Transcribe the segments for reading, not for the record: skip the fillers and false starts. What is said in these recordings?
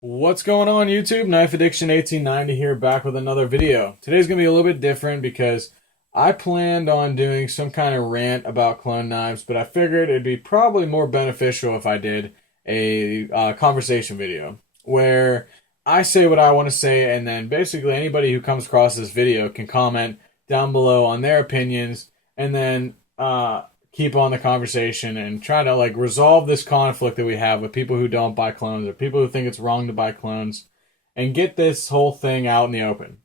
What's going on YouTube? Knife Addiction 1890 here, back with another video. Today's going to be a little bit different because I planned on doing some kind of rant about clone knives, but I figured it'd be probably more beneficial if I did a conversation video where I say what I want to say, and then basically anybody who comes across this video can comment down below on their opinions, and then keep on the conversation and try to like resolve this conflict that we have with people who don't buy clones or people who think it's wrong to buy clones and get this whole thing out in the open.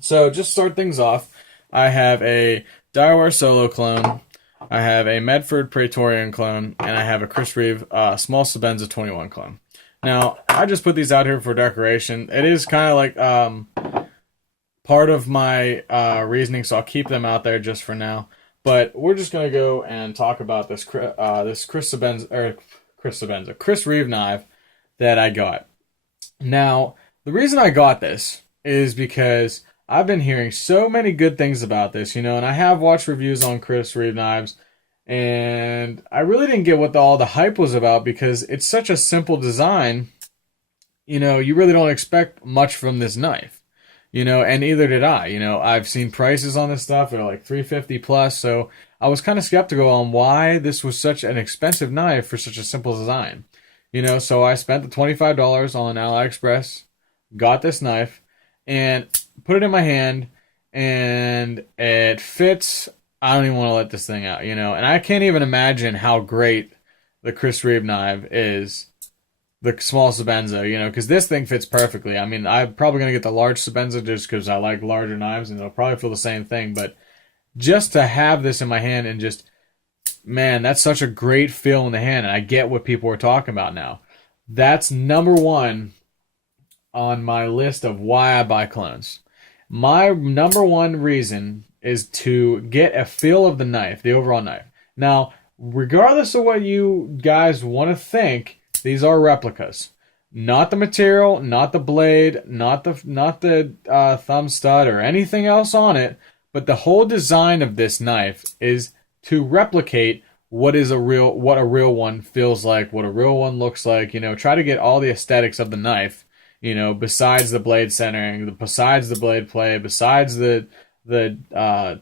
So just start things off, I have a Daiwa Solo clone, I have a Medford Praetorian clone, and I have a Chris Reeve small Sebenza 21 clone. Now, I just put these out here for decoration. It is kind of like part of my reasoning, so I'll keep them out there just for now. But we're just gonna go and talk about this Chris Reeve knife that I got. Now, the reason I got this is because I've been hearing so many good things about this, and I have watched reviews on Chris Reeve knives, and I really didn't get what all the hype was about because it's such a simple design. You really don't expect much from this knife. And neither did I. I've seen prices on this stuff that are like 350 plus, so I was kind of skeptical on why this was such an expensive knife for such a simple design. So I spent the $25 on AliExpress, got this knife, and put it in my hand, and it fits. I don't even want to let this thing out, and I can't even imagine how great the Chris Reeve knife is, the small Sebenza, because this thing fits perfectly. I mean, I'm probably going to get the large Sebenza just because I like larger knives and it'll probably feel the same thing. But just to have this in my hand and just, man, that's such a great feel in the hand. And I get what people are talking about now. That's number one on my list of why I buy clones. My number one reason is to get a feel of the knife, the overall knife. Now, regardless of what you guys want to think, these are replicas. Not the material, not the blade, not the thumb stud or anything else on it, but the whole design of this knife is to replicate what a real one feels like, what a real one looks like. Try to get all the aesthetics of the knife. Besides the blade centering, besides the blade play, besides the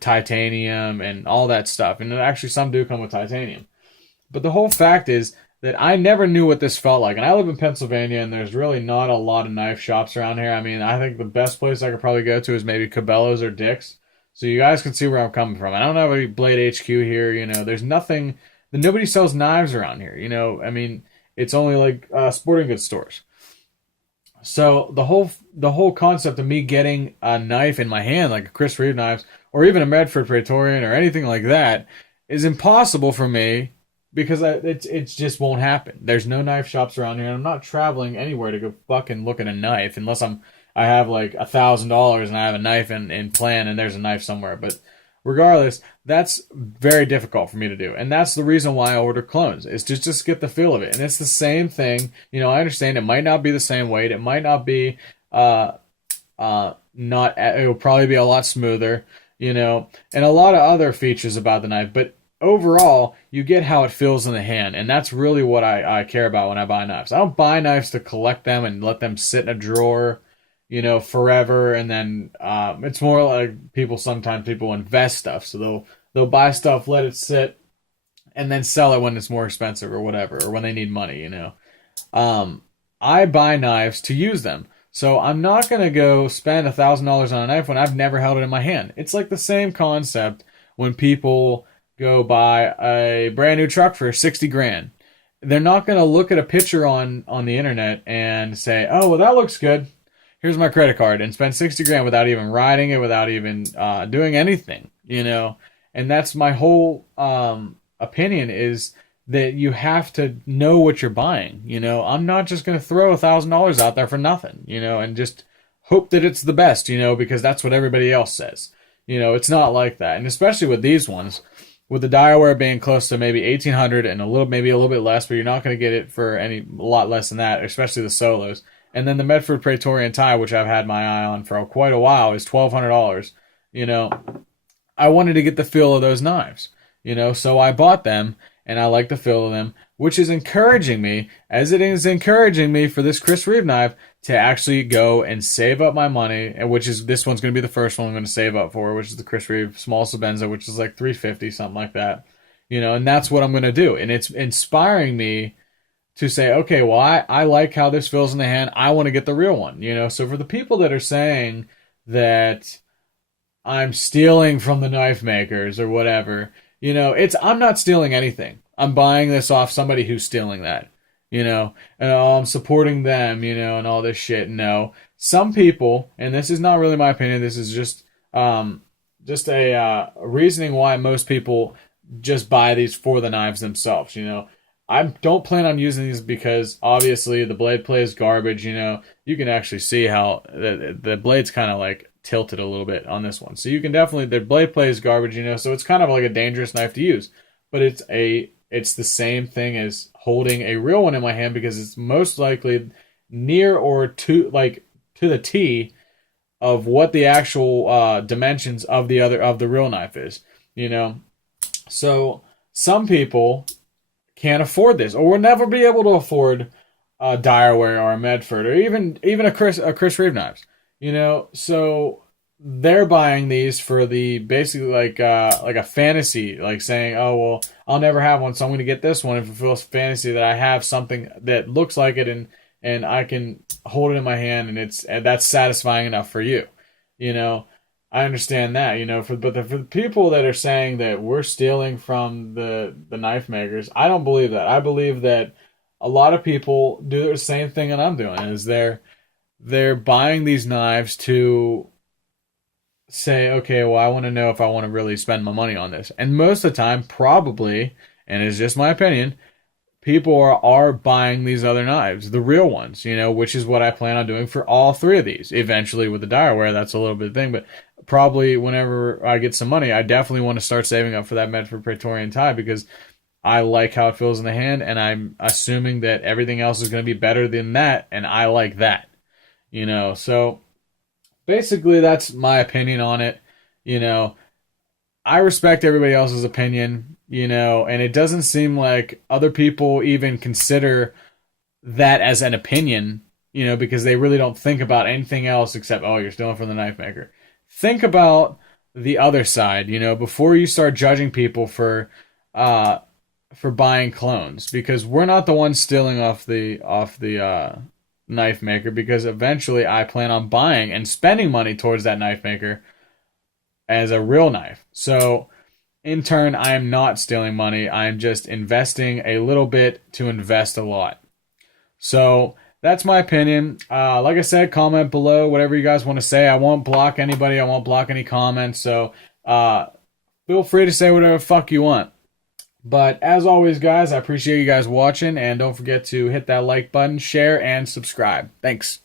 titanium and all that stuff. And actually, some do come with titanium. But the whole fact is that I never knew what this felt like. And I live in Pennsylvania, and there's really not a lot of knife shops around here. I mean, I think the best place I could probably go to is maybe Cabela's or Dick's. So you guys can see where I'm coming from. I don't have a Blade HQ here. There's nothing. Nobody sells knives around here. I mean, it's only like sporting goods stores. So the whole concept of me getting a knife in my hand, like a Chris Reeve knife, or even a Medford Praetorian or anything like that, is impossible for me because it just won't happen. There's no knife shops around here, and I'm not traveling anywhere to go fucking look at a knife unless I have like $1,000 and I have a knife in plan and there's a knife somewhere. But regardless, that's very difficult for me to do, and that's the reason why I order clones. Is just get the feel of it, and it's the same thing. I understand it might not be the same weight. It might not be not. It will probably be a lot smoother. And a lot of other features about the knife, but overall, you get how it feels in the hand, and that's really what I care about when I buy knives. I don't buy knives to collect them and let them sit in a drawer, forever, and then it's more like sometimes people invest stuff, so they'll buy stuff, let it sit, and then sell it when it's more expensive or whatever, or when they need money, I buy knives to use them. So I'm not going to go spend $1,000 on a knife when I've never held it in my hand. It's like the same concept when people go buy a brand new truck for 60 grand. They're not going to look at a picture on the internet and say, oh, well, that looks good. Here's my credit card, and spend 60 grand without even riding it, without even doing anything, And that's my whole opinion, is that you have to know what you're buying. I'm not just going to throw $1,000 out there for nothing, and just hope that it's the best, because that's what everybody else says. It's not like that. And especially with these ones, with the Daiwa being close to maybe 1,800 and maybe a little bit less, but you're not going to get it for a lot less than that, especially the solos. And then the Medford Praetorian tie, which I've had my eye on for quite a while, is $1,200. I wanted to get the feel of those knives, so I bought them, and I like the feel of them. which is encouraging me, as it is encouraging me for this Chris Reeve knife to actually go and save up my money, and which is this one's going to be the first one I'm going to save up for, which is the Chris Reeve small Sebenza, which is like $350, something like that. And that's what I'm going to do. And it's inspiring me to say, okay, well, I like how this feels in the hand. I want to get the real one, So for the people that are saying that I'm stealing from the knife makers or whatever, I'm not stealing anything. I'm buying this off somebody who's stealing that, and I'm supporting them, and all this shit. No, some people, and this is not really my opinion. This is just a reasoning why most people just buy these for the knives themselves. I don't plan on using these because obviously the blade play is garbage. You can actually see how the blade's kind of like tilted a little bit on this one. So you can definitely, the blade play is garbage, so it's kind of like a dangerous knife to use. But it's the same thing as holding a real one in my hand because it's most likely near or to the T of what the actual dimensions of the real knife is. So some people can't afford this, or will never be able to afford a Direware or a Medford, or even a Chris Reeve knives. So they're buying these for the basically like a fantasy, like saying, oh well, I'll never have one, so I'm going to get this one. If it feels fantasy that I have something that looks like it and I can hold it in my hand and that's satisfying enough for you. I understand that, but for the people that are saying that we're stealing from the knife makers, I don't believe that. I believe that a lot of people do the same thing that I'm doing, is they're buying these knives to say, okay, well, I want to know if I want to really spend my money on this. And most of the time, probably, and it's just my opinion, people are buying these other knives, the real ones, which is what I plan on doing for all three of these. Eventually with the Direware, that's a little bit of thing, but probably whenever I get some money, I definitely want to start saving up for that Medford Praetorian tie because I like how it feels in the hand, and I'm assuming that everything else is going to be better than that, and I like that. So basically that's my opinion on it. I respect everybody else's opinion, and it doesn't seem like other people even consider that as an opinion, because they really don't think about anything else except, oh, you're stealing from the knife maker. Think about the other side, before you start judging people for buying clones, because we're not the ones stealing off the knife maker, because eventually I plan on buying and spending money towards that knife maker as a real knife. So in turn, I am not stealing money. I'm just investing a little bit to invest a lot. So that's my opinion. Like I said, comment below whatever you guys want to say. I won't block anybody. I won't block any comments. So feel free to say whatever the fuck you want. But as always, guys, I appreciate you guys watching. And don't forget to hit that like button, share, and subscribe. Thanks.